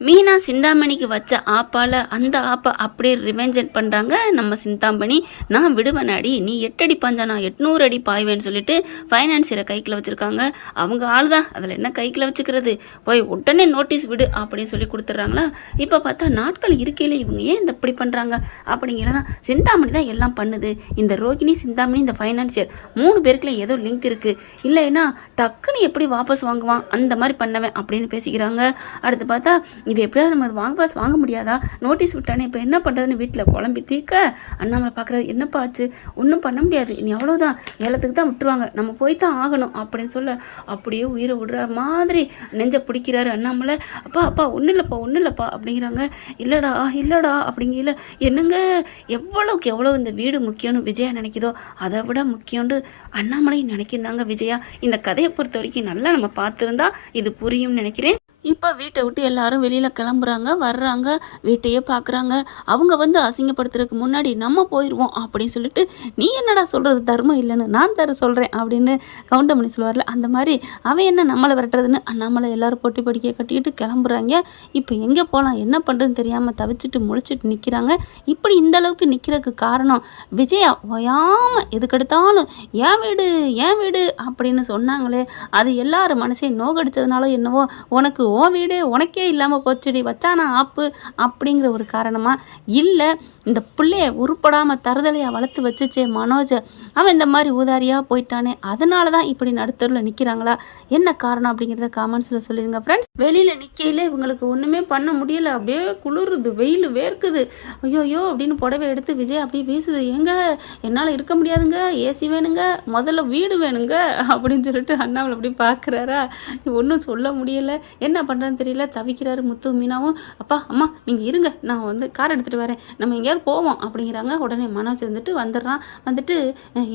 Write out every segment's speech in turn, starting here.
மீனா சிந்தாமணிக்கு வச்ச ஆப்பால் அந்த ஆப்பை அப்படியே ரிவெஞ்சன் பண்ணுறாங்க நம்ம சிந்தாமணி. நான் விடுவேனாடி, நீ 8 அடி பாஞ்சா நான் 800 அடி பாய்வேன்னு சொல்லிட்டு ஃபைனான்சியரை கைக்கில் வச்சுருக்காங்க. அவங்க ஆள் தான், அதில் என்ன கைக்கில் வச்சுக்கிறது, போய் உடனே நோட்டீஸ் விடு அப்படின்னு சொல்லி கொடுத்துட்றாங்களா. இப்போ பார்த்தா நாட்கள் இருக்கையில் இவங்க ஏன் இந்த இப்படி பண்ணுறாங்க அப்படிங்கிறதான் சிந்தாமணி தான் எல்லாம் பண்ணுது. இந்த ரோகிணி, சிந்தாமணி, இந்த ஃபைனான்சியர் 3 பேருக்குள்ள ஏதோ லிங்க் இருக்குது, இல்லைன்னா டக்குன்னு எப்படி வாபஸ் வாங்குவான் அந்த மாதிரி பண்ணவேன் அப்படின்னு பேசிக்கிறாங்க. அடுத்து பார்த்தா இது எப்படியாவது நம்ம வாபஸ் வாங்க முடியாதா, நோட்டீஸ் விட்டானே இப்போ என்ன பண்ணுறதுன்னு வீட்டில் குழம்பி தீக்க அண்ணாமலை பார்க்குறது. என்னப்பா ஆச்சு, ஒன்றும் பண்ண முடியாது, நீ அவ்வளோதான், ஏலத்துக்கு தான் விட்டுருவாங்க, நம்ம போய் தான் ஆகணும் அப்படின்னு சொல்ல அப்படியே உயிரை விடுற மாதிரி நெஞ்ச பிடிக்கிறாரு அண்ணாமலை. அப்பா அப்பா ஒன்றும் இல்லைப்பா அப்படிங்கிறாங்க. இல்லைடா அப்படிங்கல. என்னங்க, எவ்வளோக்கு எவ்வளோ இந்த வீடு முக்கியம்னு விஜயா நினைக்குதோ அதை விட முக்கியம்னு அண்ணாமலையும் நினைக்கிறாங்க விஜயா. இந்த கதையை பொறுத்த வரைக்கும் நல்லா நம்ம பார்த்துருந்தா இது புரியும்னு நினைக்கிறேன். இப்போ வீட்டை விட்டு எல்லாரும் வெளியில் கிளம்புறாங்க, வர்றாங்க, வீட்டையே பார்க்குறாங்க. அவங்க வந்து அசிங்கப்படுத்துறதுக்கு முன்னாடி நம்ம போயிடுவோம் அப்படின்னு சொல்லிட்டு, நீ என்னடா சொல்கிறது, தர்மம் இல்லைன்னு நான் சொல்கிறேன் அப்படின்னு கவுண்டமணி சொல்லுவார்ல, அந்த மாதிரி அவன் என்ன நம்மளை விரட்டுறதுன்னு அண்ணாமலை எல்லாரும் பொட்டி படிக்க கட்டிக்கிட்டு கிளம்புறாங்க. இப்போ எங்கே போகலாம் என்ன பண்ணுறதுன்னு தெரியாமல் தவிச்சிட்டு முழிச்சிட்டு நிற்கிறாங்க. இப்படி இந்த அளவுக்கு நிற்கிறதுக்கு காரணம் விஜயா ஓயாமல் எதுக்கெடுத்தாலும் ஏன் வீடு அப்படின்னு சொன்னாங்களே, அது எல்லாரும் மனசையும் நோகடிச்சதுனால என்னவோ உனக்கு ஓ வீடு உனக்கே இல்லாமல் போச்சுடி வச்சானா ஆப்பு அப்படிங்கிற ஒரு காரணமாக, இல்லை இந்த பிள்ளைய உருப்படாமல் தருதலையாக வளர்த்து வச்சுச்சே மனோஜை, அவன் இந்த மாதிரி ஊதாரியாக போயிட்டானே, அதனால தான் இப்படி நடுத்தருவில் நிற்கிறாங்களா, என்ன காரணம் அப்படிங்கிறத காமெண்ட்ஸில் சொல்லிடுங்க ஃப்ரெண்ட்ஸ். வெளியில் நிற்கையில் இவங்களுக்கு ஒன்றுமே பண்ண முடியலை, அப்படியே குளிருது, வெயில் வேர்க்குது, ஐயோயோ அப்படின்னு புடவை எடுத்து விஜய் அப்படியே வீசுது. எங்க என்னால் இருக்க முடியாதுங்க, ஏசி வேணுங்க, முதல்ல வீடு வேணுங்க அப்படின்னு சொல்லிட்டு அண்ணாமலை அப்படி பார்க்குறாரா. ஒன்றும் சொல்ல முடியலை, என்ன பண்ணுறதுன்னு தெரியல, தவிக்கிறாரு முத்து மீனாவும். அப்பா அம்மா நீங்கள் இருங்க, நான் வந்து கார் எடுத்துகிட்டு வரேன், நம்ம எங்கேயாவது போவோம் அப்படிங்கிறாங்க. உடனே மனோஜ் வந்துட்டு வந்துட்டு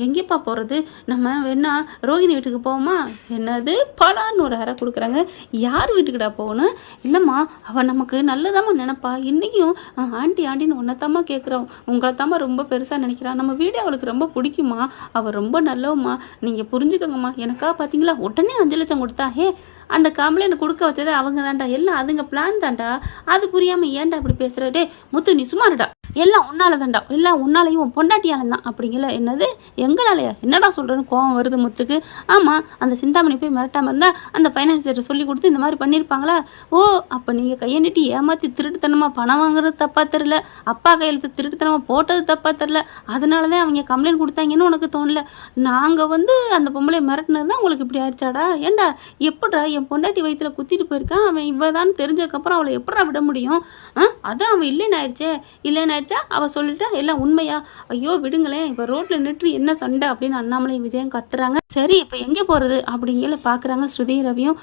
எங்கேப்பா போகிறது, நம்ம வேணா ரோகிணி வீட்டுக்கு போவோமா, என்னது பலான்னு ஒரு அறை கொடுக்குறாங்க. யார் வீட்டுக்குடா போகணும், இல்லைம்மா அவள் நமக்கு நல்லதாம்மா நினைப்பா, இன்றைக்கும் ஆண்டின்னு ஒன்றத்தாம்மா கேட்குறோம், உங்களை தாம்மா ரொம்ப பெருசாக நினைக்கிறான், நம்ம வீடு அவளுக்கு ரொம்ப பிடிக்குமா, அவள் ரொம்ப நல்லவம்மா, நீங்கள் புரிஞ்சுக்கோங்கம்மா, எனக்கா பார்த்தீங்களா உடனே 5 லட்சம் கொடுத்தா, அந்த கம்ப்ளைண்ட் கொடுக்க வச்சதே அவங்க தான்டா, எல்லாம் அதுங்க பிளான் தான்டா, அது புரியாமல் ஏன்டா அப்படி பேசுகிற, டே முத்து நீ சுமாருடா, எல்லாம் உன்னால தான்டா, எல்லாம் உன்னாலையும் பொண்டாட்டியாலும் தான் அப்படிங்கல. என்னது எங்களாலையா, என்னடா சொல்கிறேன்னு கோவம் வருது முத்துக்கு. ஆமாம், அந்த சிந்தாமணி போய் மிரட்டாமல் இருந்தால் அந்த ஃபைனான்சியரை சொல்லி கொடுத்து இந்த மாதிரி பண்ணியிருப்பாங்களா. ஓ அப்போ நீங்கள் கையை நீட்டி ஏமாற்றி திருட்டுத்தனமாக பணம் வாங்குறது தப்பாக தெரில, அப்பா கையெழுத்து திருட்டுத்தனமாக போட்டது தப்பாக தெரில, அதனால தான் அவங்க கம்ப்ளைண்ட் கொடுத்தாங்கன்னு உனக்கு தோணல, நாங்கள் வந்து அந்த பொம்பளை மிரட்டினது தான் உங்களுக்கு இப்படி ஆயிடுச்சாடா, ஏண்டா எப்படா என் பொண்டாட்டி வயிற்றுல குத்திட்டு போயிருக்கான், அவன் இவதான் தெரிஞ்சதுக்கப்புறம் அவளை எப்படா விட முடியும், அதான் அவன் இல்லைன்னு ஆயிடுச்சா, அவள் சொல்லிட்டா எல்லாம் உண்மையா, ஐயோ விடுங்களேன், இப்போ ரோட்டில் நின்று என்ன சண்டை அப்படின்னு அண்ணாமலை விஜயம் கத்துறாங்க. சரி இப்போ எங்கே போகிறது அப்படிங்கிற பார்க்குறாங்க. ஸ்ருதி ரவியும்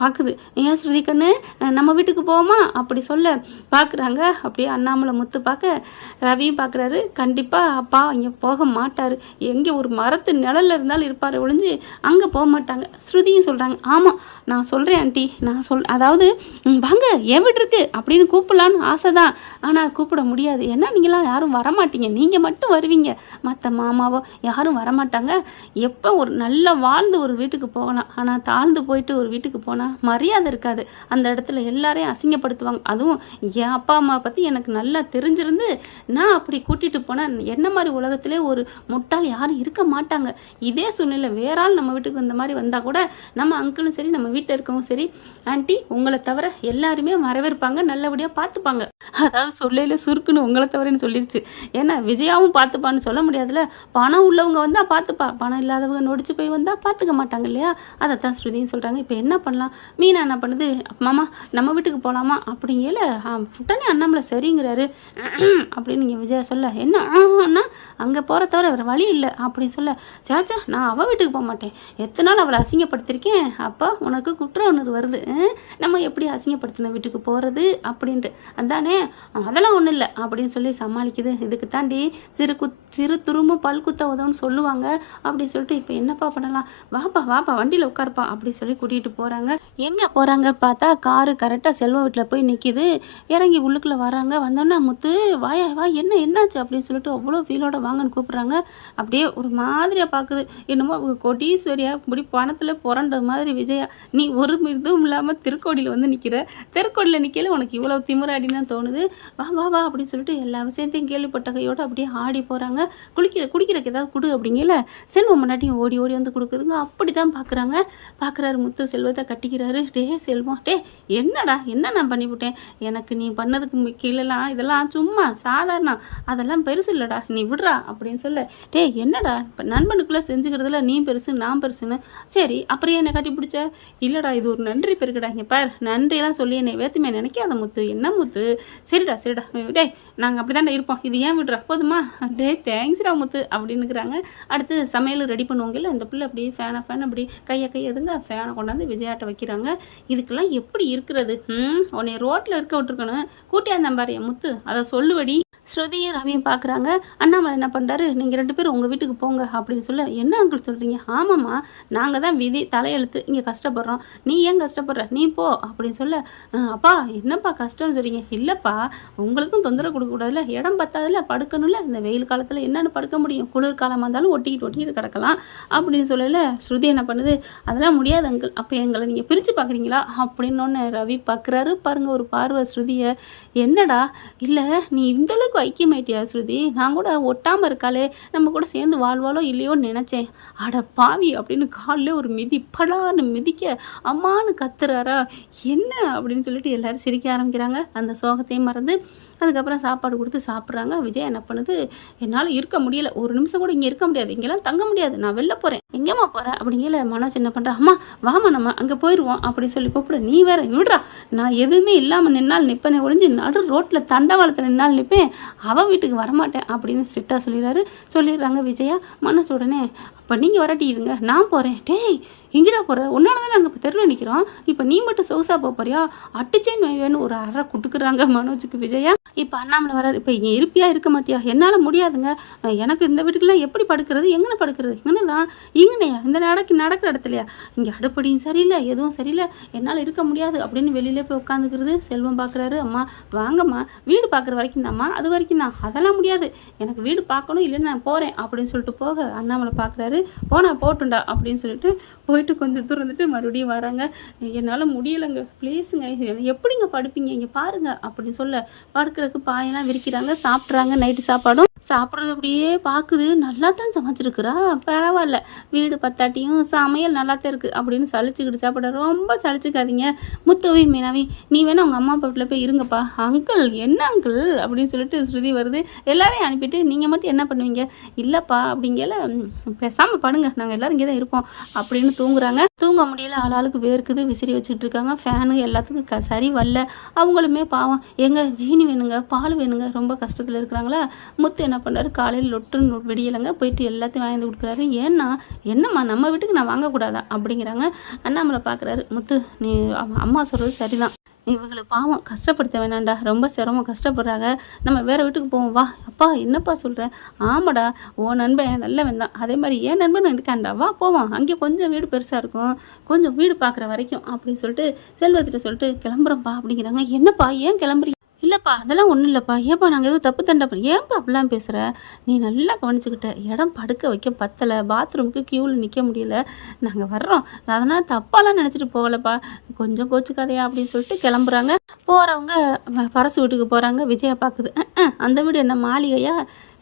பார்க்குது. ஏன் ஸ்ருதி கண்ணு நம்ம வீட்டுக்கு போவோமா அப்படி சொல்ல பார்க்குறாங்க. அப்படியே அண்ணாமலை முத்து பார்க்க ரவியும் பார்க்குறாரு. கண்டிப்பாக அப்பா இங்கே போக மாட்டார், எங்கே ஒரு மரத்து நிழலில் இருந்தாலும் இருப்பார் ஒழிஞ்சு அங்கே போக மாட்டாங்க. ஸ்ருதியும் சொல்கிறாங்க, ஆமாம் நான் சொல்கிறேன் ஆண்டி, அதாவது வாங்க என் வீட்டு இருக்கு அப்படின்னு கூப்பிடலான்னு ஆசை தான், ஆனால் கூப்பிட முடியாது, ஏன்னா நீங்களாம் யாரும் வரமாட்டீங்க, நீங்கள் மட்டும் வருவீங்க, மற்ற மாமாவோ யாரும் வரமாட்டாங்க. எப்போ ஒரு நல்லா வாழ்ந்து ஒரு வீட்டுக்கு போகலாம், ஆனால் தாழ்ந்து போயிட்டு ஒரு வீட்டுக்கு போனால் மரியாதை இருக்காது, அந்த இடத்துல எல்லாரையும் அசிங்கப்படுத்துவாங்க. அதுவும் என் அப்பா அம்மா பற்றி எனக்கு நல்லா தெரிஞ்சிருந்து நான் அப்படி கூட்டிகிட்டு போனால் என்ன மாதிரி உலகத்திலே ஒரு முட்டாள் யாரும் இருக்க மாட்டாங்க. இதே சூழ்நிலை வேற ஆள் நம்ம வீட்டுக்கு இந்த மாதிரி வந்தால் கூட நம்ம அங்கிளும் சரி நம்ம வீட்டில் இருக்கவும் சரி, ஆண்டி உங்களை தவிர எல்லாருமே வரவேற்பாங்க, நல்லபடியாக பார்த்துப்பாங்க. அதாவது சொல்லையில் சுருக்குன்னு உங்களை தவிரன்னு சொல்லிடுச்சு. ஏன்னா விஜயாவும் பார்த்துப்பான்னு சொல்ல முடியாதுல்ல, பணம் உள்ளவங்க வந்தால் பார்த்துப்பா, பணம் இல்லாதவங்க நொடிச்சு போய் வந்தால் பார்த்துக்க மாட்டாங்க இல்லையா. அதைத்தான் ஸ்ருதியும் சொல்கிறாங்க. இப்போ என்ன பண்ணலாம், மீனா என்ன பண்ணுது, மாமா நம்ம வீட்டுக்கு போகலாமா அப்படிங்கல. உடனே அண்ணாமலை சரிங்கிறாரு அப்படின்னு நீங்கள் விஜயா சொல்ல, என்ன அங்கே போகிற தவிர வேறு வழி இல்லை அப்படின்னு சொல்ல, சாச்சா நான் அவள் வீட்டுக்கு போக மாட்டேன், எத்தனை நாள் அவளை அசிங்கப்படுத்திருக்கேன், அப்போ உனக்கு குற்ற உணர்வு வருது, நம்ம எப்படி அசிங்கப்படுத்தின வீட்டுக்கு போகிறது அப்படின்ட்டு, அதானே உடனே அதெல்லாம் ஒன்றும் இல்லை அப்படின்னு சொல்லி சமாளிக்குது. இதுக்கு தாண்டி சிறு துரும்பு பல் குத்த உதவுன்னு சொல்லுவாங்க அப்படின்னு சொல்லிட்டு இப்போ என்னப்பா பண்ணலாம், வாப்பா வண்டியில் உட்காருப்பா அப்படி சொல்லி கூட்டிகிட்டு போகிறாங்க. எங்கே போகிறாங்க பார்த்தா காரு கரெக்டாக செல்வ வீட்டில் போய் நிற்கிது. இறங்கி உள்ளுக்குள்ளே வராங்க. வந்தோன்னா முத்து வாயா வா என்னாச்சு அப்படின்னு சொல்லிட்டு அவ்வளோ ஃபீலோட வாங்கன்னு கூப்பிட்றாங்க. அப்படியே ஒரு மாதிரியாக பார்க்குது. என்னமோ கொடீஸ்வரியா இப்படி பணத்தில் புரண்ட மாதிரி விஜயா, நீ ஒரு இதுவும் இல்லாமல் திருக்கோடியில் வந்து நிற்கிற, திருக்கோடியில் நிற்கல உனக்கு இவ்வளோ திமிராடின்னு தான் தோணுது, வா அப்படின்னு சொல்லிட்டு எல்லா விஷயத்தையும் கேள்விப்பட்ட கையோடு அப்படியே ஆடி போகிறாங்க. குடிக்கிறக்கு ஏதாவது கொடு அப்படிங்கல செல்வம் முன்னாடியும் ஓடி வந்து கொடுக்குதுங்க. அப்படி தான் பார்க்குறாரு முத்து செல்வத்தை கட்டிக்கிறாரு. செல்வம் என்னடா என்ன நான் பண்ணிவிட்டேன், எனக்கு நீ பண்ணதுக்கு கீழெல்லாம் இதெல்லாம் சும்மா சாதாரணம், அதெல்லாம் பெருசு இல்லைடா, நீ விடுறா அப்படின்னு சொல்ல. என்னடா இப்போ நண்பனுக்குள்ளே செஞ்சுக்கிறதுல நீ பெருசு நான் பெருசுன்னு, சரி அப்புறம் என்னை கட்டி பிடிச்ச, இல்லைடா இது ஒரு நன்றி பெருக்கடா, இங்கே பார் நன்றியெல்லாம் சொல்லி என்னை வேத்துமே நினைக்காத முத்து, என்ன முத்து, சரிடா நாங்கள் அப்படி தானே இருப்போம், இது ஏன் விடுறா போதுமா, தேங்க்ஸ்டா முத்து அப்படின்னுக்குறாங்க. அடுத்து சமையல் ரெடி பண்ணுவாங்கல்ல, இந்த பிள்ளை அப்படி ஃபேன் அப்படி கையை எதுங்க ஃபேனை கொண்டாந்து விஜயாட்ட வைக்கிறாங்க. இதுக்கெல்லாம் எப்படி இருக்கிறது, உன்னை ரோட்டில் இருக்க விட்டுருக்கணும், கூட்டியா பாரு முத்து, அதை சொல்லுவடி. ஸ்ருதியும் ரவியும் பார்க்குறாங்க. அண்ணாமலை என்ன பண்ணுறாரு, நீங்கள் 2 பேரும் உங்கள் வீட்டுக்கு போங்க அப்படின்னு சொல்ல. என்ன அங்கிள் சொல்கிறீங்க, ஆமாம்மா நாங்கள் தான் விதி தலையெழுத்து இங்கே கஷ்டப்படுறோம், நீ ஏன் கஷ்டப்படுற, நீ போ அப்படின்னு சொல்ல. அப்பா என்னப்பா கஷ்டம்னு சொல்கிறீங்க, இல்லைப்பா உங்களுக்கும் தொந்தரவு கொடுக்கக்கூடாதுல, இடம் பத்தாதுல, படுக்கணும்ல, இந்த வெயில் காலத்தில் என்னென்னு படுக்க முடியும், குளிர்காலமாக இருந்தாலும் ஒட்டிக்கிட்டு கிடக்கலாம் அப்படின்னு சொல்லல. ஸ்ருதி என்ன பண்ணுது, அதெல்லாம் முடியாது அங்கிள், அப்போ எங்களை நீங்கள் பிரித்து பார்க்குறீங்களா அப்படின்னு ரவி பார்க்குறாரு. பாருங்கள் ஒரு பார்வை ஸ்ருதியை, என்னடா இல்லை நீ இந்தளவுக்கு ஐக்கியமாயிட்டியா ஸ்ருதி, நான் கூட ஒட்டாமல் இருக்காளே, நம்ம கூட சேர்ந்து வாழ்வாளோ இல்லையோன்னு நினச்சேன், அட பாவி அப்படின்னு காலில் ஒரு படான்னு மிதிக்க அம்மானு கத்துறாரா, என்ன அப்படின்னு சொல்லிட்டு எல்லாரும் சிரிக்க ஆரம்பிக்கிறாங்க. அந்த சோகத்தையும் மறந்து அதுக்கப்புறம் சாப்பாடு கொடுத்து சாப்பிட்றாங்க. விஜய் என்ன பண்ணுது, என்னால் இருக்க முடியல, ஒரு நிமிஷம் கூட இங்கே இருக்க முடியாது, இங்கெல்லாம் தங்க முடியாது, நான் வெளில போகிறேன், எங்கேம்மா போகிறேன் அப்படிங்கல. மனோஜ் என்ன பண்ணுறா, அம்மா வாமா நம்ம அங்கே போயிடுவோம் அப்படின்னு சொல்லி கூப்பிட. நீ வேற விடுறா, நான் எதுவுமே இல்லாமல் நின்னால் நிற்பேனே ஒழிஞ்சு நடு ரோட்டில் தண்டவாளத்தில் நின்னால் நிற்பேன், அவன் வீட்டுக்கு வரமாட்டேன் அப்படின்னு ஸ்ட்ரிக்டாக சொல்லிடுறாங்க விஜயா. மனோஜ் உடனே அப்போ நீங்கள் வரட்டிடுங்க நான் போகிறேன். எங்கடா போகிற, உன்னால தான் நாங்கள் இப்போ தெருவில் நிற்கிறோம், இப்போ நீ மட்டும் சொகுசா போறியா, அட்டிச்சேன்னு வைவேன்னு ஒரு அரை கொடுக்குறாங்க மனோஜுக்கு விஜயா. இப்போ அண்ணாமலை வராரு, இப்போ இங்கே இருப்பியா இருக்க மாட்டியா, என்னால் முடியாதுங்க, எனக்கு இந்த வீட்டுக்குலாம் எப்படி படுக்கிறது, எங்கே படுக்கிறது, இங்கே தான் இங்கனையா இந்த நடக்கிற இடத்துலையா, இங்கே அடுப்படியும் சரியில்லை எதுவும் சரியில்லை, என்னால் இருக்க முடியாது அப்படின்னு வெளியிலே போய் உட்காந்துக்கிறது. செல்வம் பார்க்குறாரு, அம்மா வாங்கம்மா வீடு பார்க்குற வரைக்கும் தான்ம்மா, அது வரைக்கும் தான், அதெல்லாம் முடியாது, எனக்கு வீடு பார்க்கணும், இல்லைன்னு நான் போகிறேன் அப்படின்னு சொல்லிட்டு போக அண்ணாமலை பார்க்குறாரு. போட்டுண்டா அப்படின்னு சொல்லிட்டு போயிட்டு கொஞ்சம் தூரம் வந்துட்டு மறுபடியும் வராங்க. என்னால் முடியலைங்க ப்ளீஸுங்க, எப்படிங்க படுப்பீங்க இங்கே பாருங்க அப்படின்னு சொல்ல. படுக்கிறதுக்கு பாயெல்லாம் விரிக்கிறாங்க. சாப்பிட்றாங்க. நைட்டு சாப்பிட்றது அப்படியே பார்க்குது. நல்லா தான் சமைச்சிருக்கிறா, பரவாயில்ல, வீடு பத்தாட்டியும் சமையல் நல்லா தான் இருக்குது அப்படின்னு சளிச்சுக்கிட்டு சாப்பிட. ரொம்ப சளிச்சுக்காதீங்க முத்துவி மீனாவி, நீ வேணா உங்கள் அம்மா அப்பா வீட்டில் போய் இருங்கப்பா. அங்கிள் என்ன அங்கிள் அப்படின்னு சொல்லிட்டு ஸ்ருதி வருது. எல்லாரையும் அனுப்பிட்டு நீங்கள் மட்டும் என்ன பண்ணுவீங்க, இல்லைப்பா அப்படிங்கல, பேசாமல் படுங்க, நாங்கள் எல்லோரும் இங்கே தான் இருப்போம் அப்படின்னு தூங்குறாங்க. தூங்க முடியல, ஆளாளுக்கு வேர்க்குது, விசிறி வச்சுட்டு இருக்காங்க. ஃபேனு எல்லாத்துக்கும் சரி வரல. அவங்களுமே பாவம், எங்க ஜீனி வேணுங்க, பால் வேணுங்க, ரொம்ப கஷ்டத்தில் இருக்கிறாங்களா. முத்து என்ன பண்ணுறாரு, காலையில் லொட்டுன்னு விடியலைங்க, போயிட்டு எல்லாத்தையும் வாங்கி கொடுக்குறாரு. என்னம்மா நம்ம வீட்டுக்கு நான் வாங்கக்கூடாதா அப்படிங்கிறாங்க. அண்ணாமலை பார்க்குறாரு, முத்து நீ அம்மா சொல்கிறது சரிதான், இவங்களை பாவம் கஷ்டப்படுத்த வேணாண்டா, ரொம்ப சிரமம் கஷ்டப்படுறாங்க, நம்ம வேறு வீட்டுக்கு போவோம் வா. அப்பா என்னப்பா சொல்கிறேன், ஆமாடா ஓ நண்பன் நல்லவன் தான், அதே மாதிரி ஏன் நண்பன் இருக்காண்டா, வா போவோம், அங்கே கொஞ்சம் வீடு பெருசாக இருக்கும், கொஞ்சம் வீடு பார்க்குற வரைக்கும் அப்படின்னு சொல்லிட்டு செல்வத்திட்ட சொல்லிட்டு கிளம்புறோம்ப்பா அப்படிங்கிறாங்க. என்னப்பா ஏன் கிளம்புறீங்க, இல்லைப்பா அதெல்லாம் ஒன்றும் இல்லைப்பா, ஏன்ப்பா நாங்கள் எதுவும் தப்பு தண்டை ஏன்ப்பா அப்படிலாம் பேசுகிற, நீ நல்லா கவனிச்சுக்கிட்ட, இடம் படுக்க வைக்க பத்தலை, பாத்ரூமுக்கு க்யூவில் நிற்க முடியல, நாங்கள் வர்றோம், அதனால் தப்பாலாம் நினச்சிட்டு போகலப்பா, கொஞ்சம் கோச்சுக்காதையா அப்படின்னு சொல்லிட்டு கிளம்புறாங்க. போகிறவங்க பரசு வீட்டுக்கு போகிறாங்க. விஜயா பார்க்குது, அந்த வீடு என்ன மாளிகையா,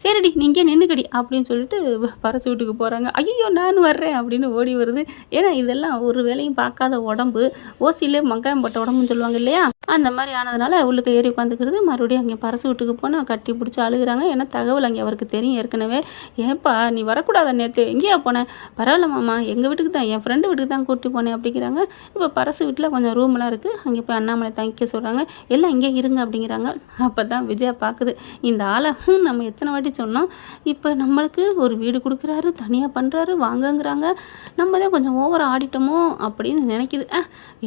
சரிடி நீங்கள் நின்றுக்கடி அப்படின்னு சொல்லிட்டு பரசு வீட்டுக்கு போகிறாங்க. ஐயோ நான் வர்றேன் அப்படின்னு ஓடி வருது. ஏன்னா இதெல்லாம் ஒரு வேலையும் பார்க்காத உடம்பு, ஓசியிலே மங்காயம் போட்ட உடம்புன்னு சொல்லுவாங்க இல்லையா, அந்த மாதிரி ஆனதுனால உள்ளுக்கு ஏறி உட்காந்துக்கிறது. மறுபடியும் அங்கே பரசு வீட்டுக்கு போனால் கட்டி பிடிச்சி அழுகிறாங்க. ஏன்னா தகவல் அங்கே அவருக்கு தெரியும் ஏற்கனவே. ஏன்ப்பா நீ வரக்கூடாத, நேற்று எங்கேயா போனேன், பரவாயில்ல மாமா எங்கள் வீட்டுக்கு தான், என் ஃப்ரெண்டு வீட்டுக்கு தான் கூட்டி போனேன் அப்படிங்கிறாங்க. இப்போ பரசு வீட்டில் கொஞ்சம் ரூம்லாம் இருக்குது, அங்கே போய் அண்ணாமலை தங்கிக்க சொல்கிறாங்க. எல்லாம் இங்கே இருங்க அப்படிங்கிறாங்க. அப்போ தான் விஜயா பார்க்குது, இந்த ஆளை நம்ம எத்தனை வாட்டி அப்படி சொன்னோம். இப்போ நம்மளுக்கு ஒரு வீடு கொடுக்குறாரு, தனியாக பண்ணுறாரு, வாங்கங்கிறாங்க. நம்ம தான் கொஞ்சம் ஓவரா ஆடிட்டோமோ அப்படின்னு நினைக்கிது.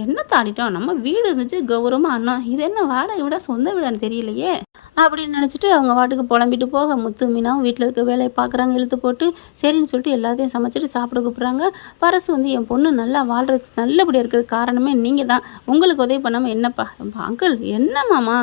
என்னத்த ஆடிட்டோம், நம்ம வீடு இருந்துச்சு கௌரவமாக அண்ணா, இது என்ன வாடகை விட சொந்த வீடான்னு தெரியலையே அப்படின்னு நினச்சிட்டு அவங்க வாட்டுக்கு புலம்பிட்டு போக முத்து மீனாவும் வீட்டில் இருக்க வேலையை பார்க்குறாங்க இழுத்து போட்டு. சரின்னு சொல்லிட்டு எல்லாத்தையும் சமைச்சிட்டு சாப்பிட கூப்பிட்றாங்க. பரசு வந்து என் பொண்ணு நல்லா வாழ்கிறதுக்கு நல்லபடியாக இருக்கிறதுக்கு காரணமே நீங்கள் தான், உங்களுக்கு உதவி பண்ணாமல் என்னப்பா அங்கிள் என்ன மாமா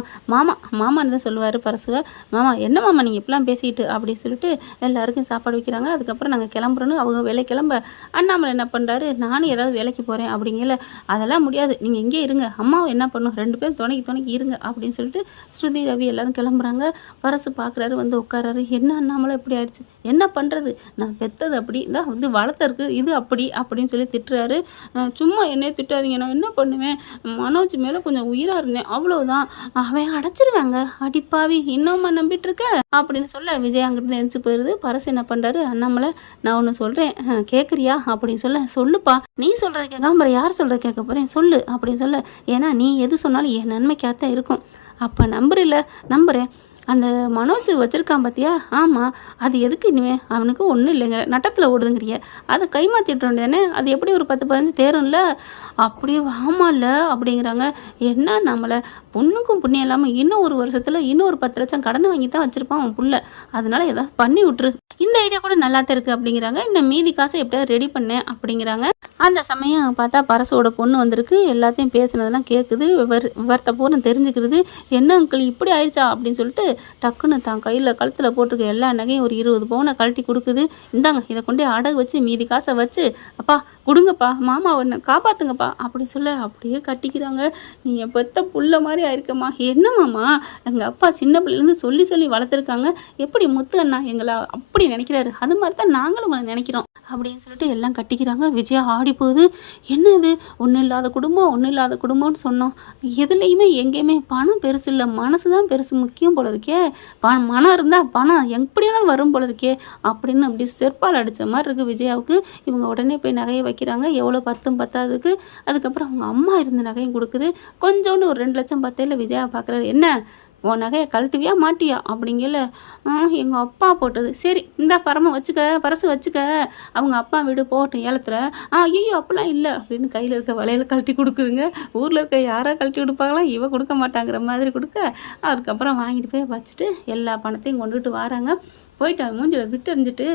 மாமான்னு தான் சொல்லுவார் பரசுவை. மாமா என்ன மாமா நீங்கள் இப்படிலாம் பேசிக்கிட்டு அப்படின்னு சொல்லிட்டு எல்லாருக்கும் சாப்பாடு வைக்கிறாங்க. அதுக்கப்புறம் நாங்கள் கிளம்புறோன்னு அவங்க வேலை கிளம்ப அண்ணாமலை என்ன பண்ணுறாரு, நானும் ஏதாவது வேலைக்கு போகிறேன் அப்படிங்கல. அதெல்லாம் முடியாது, நீங்கள் இங்கே இருங்க, அம்மாவை என்ன பண்ணும், 2 பேரும் துணைக்கு இருங்க அப்படின்னு சொல்லிட்டு ஸ்ருதி ரவி எல்லாரும் கிளம்புறாங்க. பரசு பார்க்குறாரு, வந்து உட்காராரு. என்ன அண்ணாமலை இப்படி ஆயிடுச்சு, என்ன பண்ணுறது, நான் பெற்றது அப்படி தான் வந்து வளர்த்தருக்கு இது அப்படி அப்படின்னு சொல்லி திட்டுறாரு. சும்மா என்னையே திட்டாதீங்க, நான் என்ன பண்ணுவேன், மனோஜ் மேலே கொஞ்சம் உயிராக இருந்தேன் அவ்வளோதான், அவன் அடைச்சிருவாங்க, அடிப்பாவி இன்னும்மா நம்பிட்டு இருக்க அப்படின்னு சொல்ல விஜய் அங்கிருந்து எழுந்து போயிடுது. பரசு என்ன பண்ணுறாரு, அண்ணாமலை நான் ஒன்று சொல்கிறேன் கேட்குறியா அப்படின்னு சொல்லுப்பா, நீ சொல்கிறத கேட்காம அப்புறம் யார் சொல்கிறத கேட்க போகிறேன் சொல்லு அப்படின்னு சொல்ல. ஏன்னா நீ எது சொன்னாலும் என் நன்மைக்காகத்தான் இருக்கும். அப்போ நம்புறேன். அந்த மனோஜ் வச்சுருக்கான் பார்த்தியா, ஆமாம், அது எதுக்கு இனிமே அவனுக்கு ஒன்றும் இல்லைங்க, நட்டத்தில் ஓடுதுங்கிறிய, அதை கைமாற்றிட்டு வேண்டியதானே, அது எப்படி ஒரு 10-15 தேரும்ல, அப்படியே ஆமாம்ல அப்படிங்கிறாங்க. என்ன நம்மளை பொண்ணுக்கும் புண்ணியம் இல்லாமல் இன்னும் ஒரு வருஷத்தில் இன்னும் ஒரு 10 லட்சம் கடனை வாங்கி தான் வச்சுருப்பான் அவன் புள்ள, அதனால ஏதாவது பண்ணி விட்டுரு, இந்த ஐடியா கூட நல்லா தான் இருக்குது அப்படிங்கிறாங்க. இந்த மீதி காசை எப்படியாவது ரெடி பண்ணேன் அப்படிங்கிறாங்க. அந்த சமயம் பார்த்தா பரசோட பொண்ணு வந்திருக்கு, எல்லாத்தையும் பேசுனதெல்லாம் கேட்குது, விவரத்தை பூரா தெரிஞ்சுக்கிறது. என்ன அங்கிள் இப்படி ஆயிடுச்சா அப்படின்னு சொல்லிட்டு டக்குன்னு தான் கையில் கழுத்தில் போட்டிருக்க எல்லா நகையும் ஒரு 20 பவுனை கழட்டி கொடுக்குது. இந்தாங்க இதை கொண்டே அடகு வச்சு மீதி காசை வச்சு அப்பா கொடுங்கப்பா, மாமா ஒன்று காப்பாற்றுங்கப்பா அப்படி சொல்ல அப்படியே கட்டிக்கிறாங்க. நீ என் பெத்த புள்ள மாதிரி ஆயிருக்கம்மா, என்னம்மாம்மா எங்கள் அப்பா சின்ன பிள்ளைலேருந்து சொல்லி வளர்த்துருக்காங்க, எப்படி முத்து அண்ணா எங்களை அப்படி நினைக்கிறாரு, அது மாதிரி தான் நாங்களும் உங்களை நினைக்கிறோம் அப்படின்னு சொல்லிட்டு எல்லாம் கட்டிக்கிறாங்க. விஜயா ஆடி போகுது. என்ன இது, ஒன்றும் இல்லாத குடும்பம்னு சொன்னோம், எதுலேயுமே எங்கேயுமே பணம் பெருசு இல்லை, மனசு தான் பெருசு முக்கியம் போல இருக்கே, மனம் இருந்தால் பணம் எப்படி வேணாலும் வரும் போல இருக்கே அப்படின்னு அப்படி செருப்பால் அடித்த மாதிரி இருக்குது விஜயாவுக்கு. இவங்க உடனே போய் நகையை வைக்கிறாங்க, எவ்வளோ 10 பத்தாததுக்கு. அதுக்கப்புறம் அவங்க அம்மா இருந்த நகையும் கொடுக்குது. கொஞ்சோண்டு ஒரு 2 லட்சம் பத்தையில் விஜயா பார்க்குறாரு. என்ன உன் நகையை கழட்டுவியா மாட்டியா அப்படிங்கல. எங்கள் அப்பா போட்டது, சரி இந்த பரசு வச்சுக்க, அவங்க அப்பா வீடு போகட்டும் ஏலத்தில். ஐயோ அப்பெல்லாம் இல்லை அப்படின்னு கையில் இருக்க வளையல கழட்டி கொடுக்குதுங்க. ஊரில் இருக்க யாரோ கழட்டி கொடுப்பாங்களாம், இவ கொடுக்க மாட்டாங்கிற மாதிரி கொடுக்க. அதுக்கப்புறம் வாங்கிட்டு போய் வச்சுட்டு எல்லா பணத்தையும் கொண்டுட்டு வராங்க. போயிட்டு மூஞ்சில் விட்டு எறிஞ்சிட்டு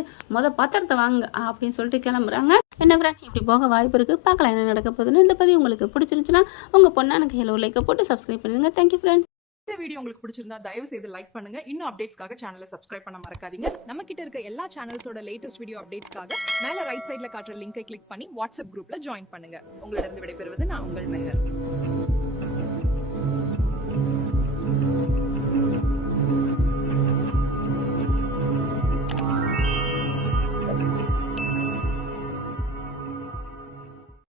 பத்திரத்தை வாங்க அப்படின்னு சொல்லிட்டு கிளம்புறாங்க. என்ன ஃப்ரெண்ட், இப்படி போக வாய்ப்பு இருக்குது, பார்க்கலாம் என்ன நடக்க போகுதுன்னு. இந்த பதிவு உங்களுக்கு பிடிச்சிருந்துச்சுன்னா உங்கள் பொண்ணான கையில் லைக்கை போட்டு சப்ஸ்கிரைப் பண்ணிடுங்க. Thank you friend. இந்த வீடியோ உங்களுக்கு பிடிச்சிருந்தா தயவு செய்து லைக் பண்ணுங்க. இன்னும் அப்டேட்ஸ்க்காக சேனலை சப்ஸ்கிரைப் பண்ண மறக்காதீங்க. நம்ம கிட்ட இருக்க எல்லா சேனல்ஸோட லேட்டஸ்ட் வீடியோ அப்டேட்ஸ்க்காக மேல ரைட் சைட்ல காட்டுற லிங்கை கிளிக் பண்ணி வாட்ஸ்அப் குரூப்ல ஜாயின் பண்ணுங்க. உங்களிடம் விடைபெறுவது நான் உங்கள் மெஹர்.